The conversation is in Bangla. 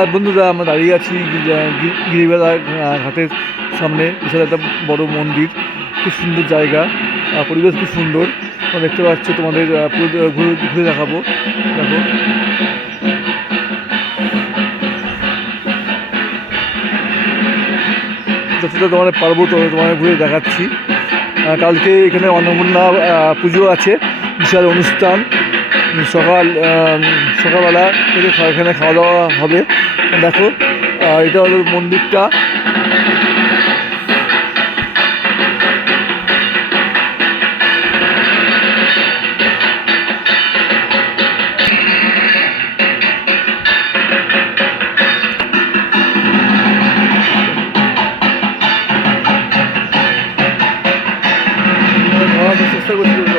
আর বন্ধুরা, আমরা দাঁড়িয়ে আছি গিরিবেলা ঘাটের সামনে। বিশাল একটা বড় মন্দির। খুব সুন্দর জায়গা। পরিবেশ খুব সুন্দর। দেখতে পাচ্ছ তোমাদের ঘুরে ঘুরে দেখাবো। দেখো। যতটা তোমাদের পারব তোমাদের ঘুরে দেখাচ্ছি। কালকে এখানে অন্নপূর্ণা পুজো আছে। বিশাল অনুষ্ঠান। সকাল সকালবেলা থেকে এখানে খাওয়া দাওয়া হবে। দেখো আহ, এটা হলো মন্দিরটা। চেষ্টা করছি।